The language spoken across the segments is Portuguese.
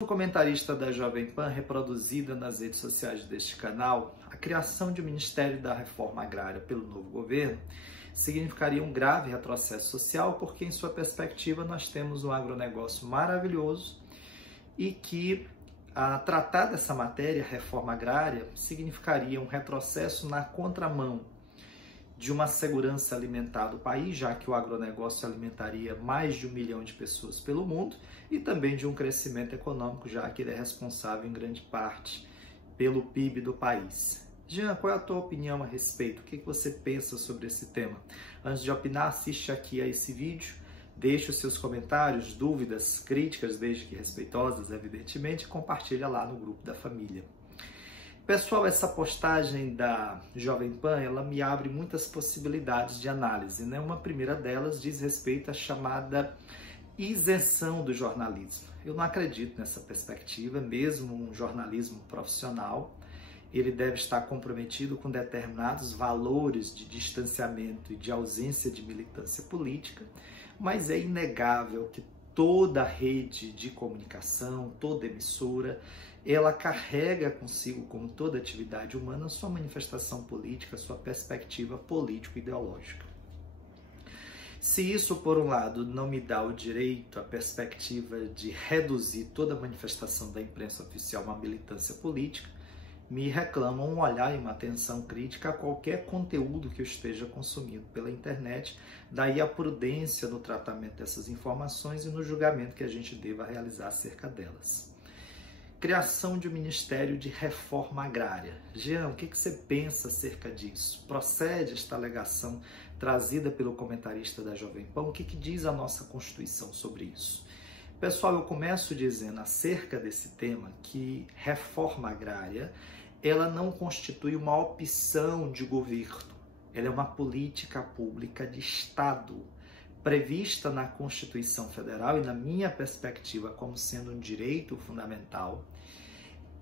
O comentarista da Jovem Pan, reproduzida nas redes sociais deste canal, a criação de um Ministério da Reforma Agrária pelo novo governo significaria um grave retrocesso social, porque em sua perspectiva nós temos um agronegócio maravilhoso e que tratar dessa matéria, reforma agrária, significaria um retrocesso na contramão de uma segurança alimentar do país, já que o agronegócio alimentaria mais de 1 milhão de pessoas pelo mundo, e também de um crescimento econômico, já que ele é responsável em grande parte pelo PIB do país. Jean, qual é a tua opinião a respeito? O que você pensa sobre esse tema? Antes de opinar, assiste aqui a esse vídeo, deixe os seus comentários, dúvidas, críticas, desde que respeitosas, evidentemente, e compartilha lá no grupo da família. Pessoal, essa postagem da Jovem Pan, ela me abre muitas possibilidades de análise, né? Uma primeira delas diz respeito à chamada isenção do jornalismo. Eu não acredito nessa perspectiva, mesmo um jornalismo profissional, ele deve estar comprometido com determinados valores de distanciamento e de ausência de militância política, mas é inegável que toda rede de comunicação, toda emissora, ela carrega consigo, como toda atividade humana, sua manifestação política, sua perspectiva político-ideológica. Se isso, por um lado, não me dá o direito, a perspectiva de reduzir toda a manifestação da imprensa oficial a uma militância política, me reclamam um olhar e uma atenção crítica a qualquer conteúdo que eu esteja consumindo pela internet, daí a prudência no tratamento dessas informações e no julgamento que a gente deva realizar acerca delas. Criação de um Ministério de Reforma Agrária. Jean, o que você pensa acerca disso? Procede esta alegação trazida pelo comentarista da Jovem Pan? O que diz a nossa Constituição sobre isso? Pessoal, eu começo dizendo acerca desse tema que reforma agrária, ela não constitui uma opção de governo, ela é uma política pública de Estado, prevista na Constituição Federal e, na minha perspectiva, como sendo um direito fundamental,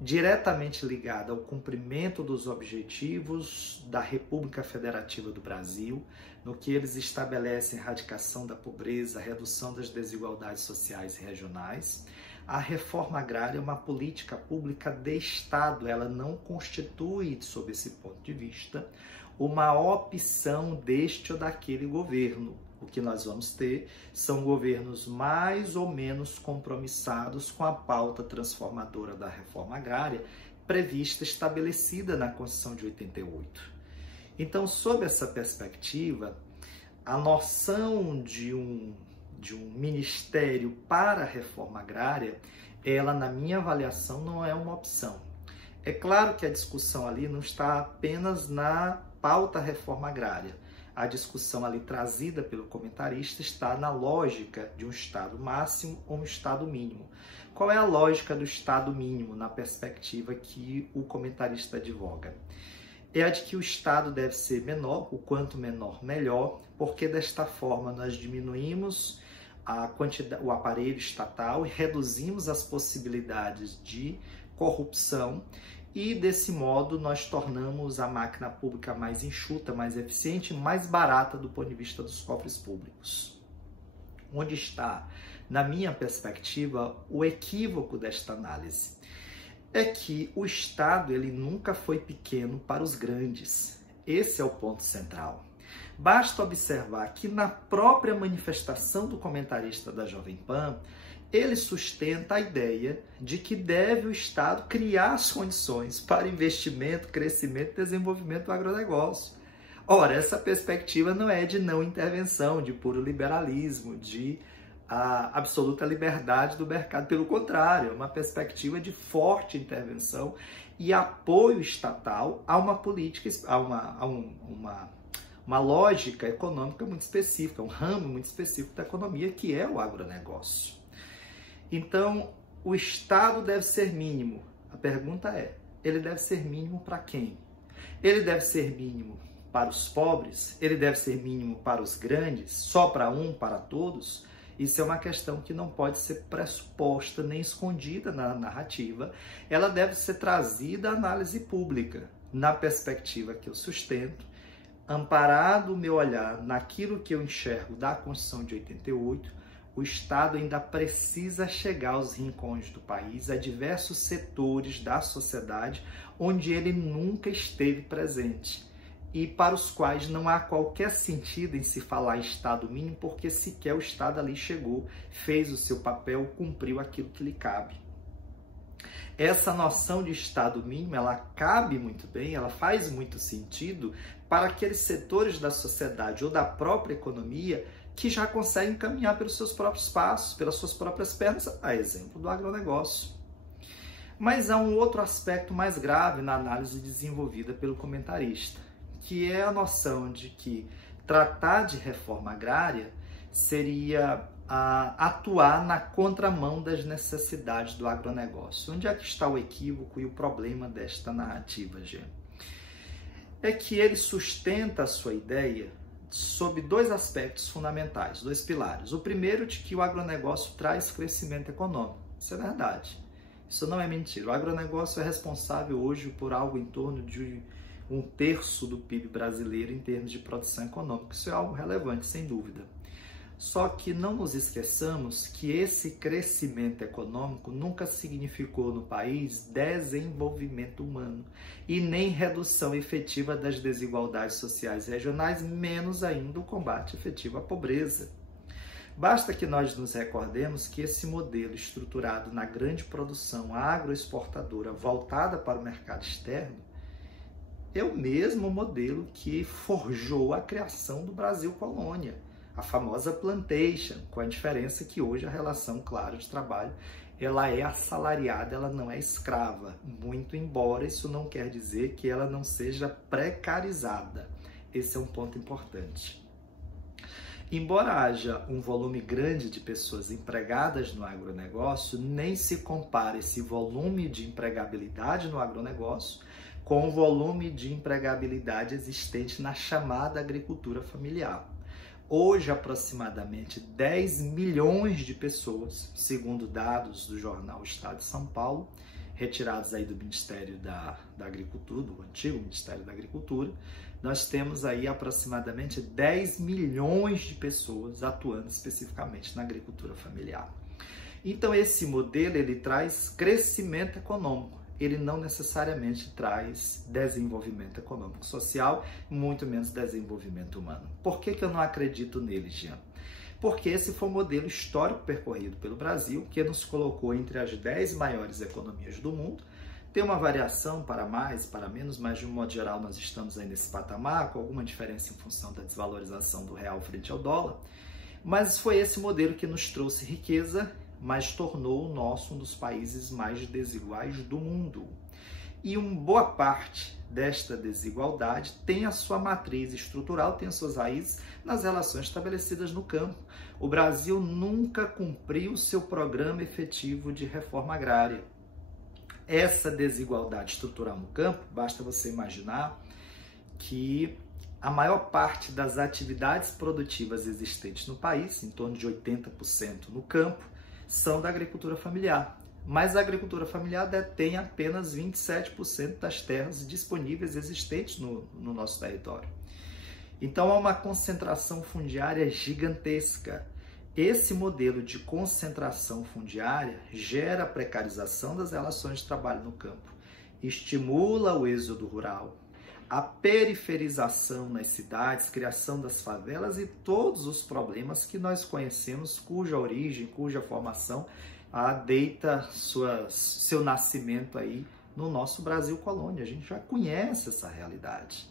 diretamente ligada ao cumprimento dos objetivos da República Federativa do Brasil, no que eles estabelecem a erradicação da pobreza, a redução das desigualdades sociais e regionais. A reforma agrária é uma política pública de Estado, ela não constitui, sob esse ponto de vista, uma opção deste ou daquele governo. O que nós vamos ter são governos mais ou menos compromissados com a pauta transformadora da reforma agrária prevista, estabelecida na Constituição de 88. Então, sob essa perspectiva, a noção de um ministério para a reforma agrária, ela, na minha avaliação, não é uma opção. É claro que a discussão ali não está apenas na pauta reforma agrária. A discussão ali trazida pelo comentarista está na lógica de um Estado máximo ou um Estado mínimo. Qual é a lógica do Estado mínimo na perspectiva que o comentarista advoga? É a de que o Estado deve ser menor, o quanto menor, melhor, porque desta forma nós diminuímos o aparelho estatal e reduzimos as possibilidades de corrupção e, desse modo, nós tornamos a máquina pública mais enxuta, mais eficiente e mais barata do ponto de vista dos cofres públicos. Onde está, na minha perspectiva, o equívoco desta análise? É que o Estado ele nunca foi pequeno para os grandes. Esse é o ponto central. Basta observar que na própria manifestação do comentarista da Jovem Pan, ele sustenta a ideia de que deve o Estado criar as condições para investimento, crescimento e desenvolvimento do agronegócio. Ora, essa perspectiva não é de não intervenção, de puro liberalismo, de absoluta liberdade do mercado. Pelo contrário, é uma perspectiva de forte intervenção e apoio estatal a uma política, a uma lógica econômica muito específica, um ramo muito específico da economia, que é o agronegócio. Então, o Estado deve ser mínimo. A pergunta é, ele deve ser mínimo para quem? Ele deve ser mínimo para os pobres? Ele deve ser mínimo para os grandes? Só para um, para todos? Isso é uma questão que não pode ser pressuposta nem escondida na narrativa. Ela deve ser trazida à análise pública, na perspectiva que eu sustento, amparado o meu olhar naquilo que eu enxergo da Constituição de 88, o Estado ainda precisa chegar aos rincões do país, a diversos setores da sociedade onde ele nunca esteve presente e para os quais não há qualquer sentido em se falar em Estado mínimo, porque sequer o Estado ali chegou, fez o seu papel, cumpriu aquilo que lhe cabe. Essa noção de Estado mínimo, ela cabe muito bem, ela faz muito sentido para aqueles setores da sociedade ou da própria economia que já conseguem caminhar pelos seus próprios passos, pelas suas próprias pernas, a exemplo do agronegócio. Mas há um outro aspecto mais grave na análise desenvolvida pelo comentarista, que é a noção de que tratar de reforma agrária seria atuar na contramão das necessidades do agronegócio. Onde é que está o equívoco e o problema desta narrativa, Gê? É que ele sustenta a sua ideia sob dois aspectos fundamentais, dois pilares. O primeiro, de que o agronegócio traz crescimento econômico. Isso é verdade. Isso não é mentira. O agronegócio é responsável hoje por algo em torno de 1/3 do PIB brasileiro em termos de produção econômica. Isso é algo relevante, sem dúvida. Só que não nos esqueçamos que esse crescimento econômico nunca significou no país desenvolvimento humano e nem redução efetiva das desigualdades sociais e regionais, menos ainda o combate efetivo à pobreza. Basta que nós nos recordemos que esse modelo estruturado na grande produção agroexportadora voltada para o mercado externo é o mesmo modelo que forjou a criação do Brasil colônia. A famosa plantation, com a diferença que hoje a relação, claro, de trabalho, ela é assalariada, ela não é escrava, muito embora isso não quer dizer que ela não seja precarizada. Esse é um ponto importante. Embora haja um volume grande de pessoas empregadas no agronegócio, nem se compara esse volume de empregabilidade no agronegócio com o volume de empregabilidade existente na chamada agricultura familiar. Hoje, aproximadamente 10 milhões de pessoas, segundo dados do jornal Estado de São Paulo, retirados aí do Ministério da Agricultura, do antigo Ministério da Agricultura, nós temos aí aproximadamente 10 milhões de pessoas atuando especificamente na agricultura familiar. Então, esse modelo, ele traz crescimento econômico. Ele não necessariamente traz desenvolvimento econômico social, muito menos desenvolvimento humano. Por que eu não acredito nele, Jean? Porque esse foi o modelo histórico percorrido pelo Brasil, que nos colocou entre as 10 maiores economias do mundo. Tem uma variação para mais, para menos, mas de um modo geral nós estamos aí nesse patamar, com alguma diferença em função da desvalorização do real frente ao dólar. Mas foi esse modelo que nos trouxe riqueza, mas tornou o nosso um dos países mais desiguais do mundo. E uma boa parte desta desigualdade tem a sua matriz estrutural, tem as suas raízes nas relações estabelecidas no campo. O Brasil nunca cumpriu seu programa efetivo de reforma agrária. Essa desigualdade estrutural no campo, basta você imaginar que a maior parte das atividades produtivas existentes no país, em torno de 80% no campo, são da agricultura familiar. Mas a agricultura familiar detém apenas 27% das terras disponíveis existentes no nosso território. Então há uma concentração fundiária gigantesca. Esse modelo de concentração fundiária gera precarização das relações de trabalho no campo, estimula o êxodo rural, a periferização nas cidades, criação das favelas e todos os problemas que nós conhecemos, cuja origem, cuja formação deita seu nascimento aí no nosso Brasil colônia. A gente já conhece essa realidade.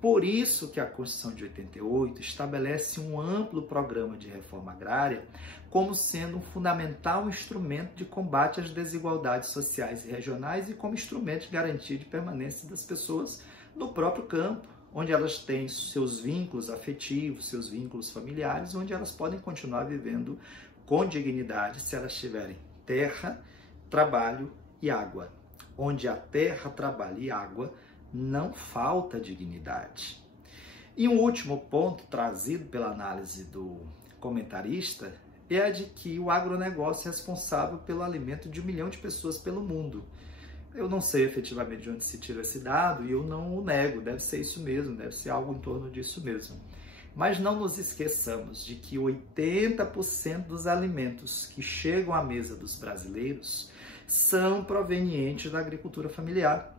Por isso que a Constituição de 88 estabelece um amplo programa de reforma agrária como sendo um fundamental instrumento de combate às desigualdades sociais e regionais e como instrumento de garantia de permanência das pessoas no próprio campo, onde elas têm seus vínculos afetivos, seus vínculos familiares, onde elas podem continuar vivendo com dignidade se elas tiverem terra, trabalho e água. Onde há terra, trabalho e água, não falta dignidade. E um último ponto trazido pela análise do comentarista é a de que o agronegócio é responsável pelo alimento de 1 milhão de pessoas pelo mundo. Eu não sei efetivamente de onde se tira esse dado e eu não o nego, deve ser isso mesmo, deve ser algo em torno disso mesmo. Mas não nos esqueçamos de que 80% dos alimentos que chegam à mesa dos brasileiros são provenientes da agricultura familiar.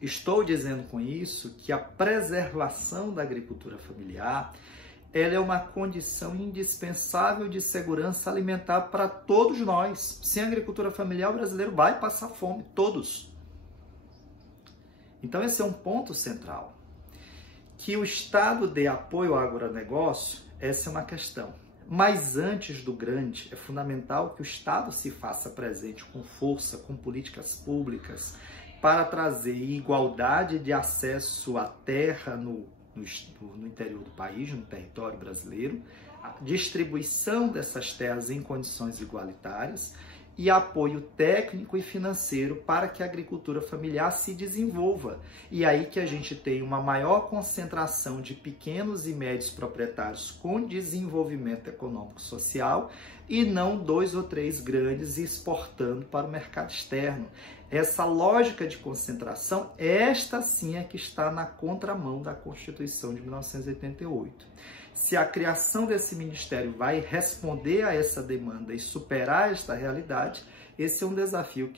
Estou dizendo com isso que a preservação da agricultura familiar ela é uma condição indispensável de segurança alimentar para todos nós. Sem agricultura familiar, o brasileiro vai passar fome, todos. Então esse é um ponto central. Que o Estado dê apoio ao agronegócio, essa é uma questão. Mas antes do grande, é fundamental que o Estado se faça presente com força, com políticas públicas, para trazer igualdade de acesso à terra no interior do país, no território brasileiro, a distribuição dessas terras em condições igualitárias e apoio técnico e financeiro para que a agricultura familiar se desenvolva. E aí que a gente tem uma maior concentração de pequenos e médios proprietários com desenvolvimento econômico-social e não 2 ou 3 grandes exportando para o mercado externo. Essa lógica de concentração, esta sim é que está na contramão da Constituição de 1988. Se a criação desse ministério vai responder a essa demanda e superar esta realidade, esse é um desafio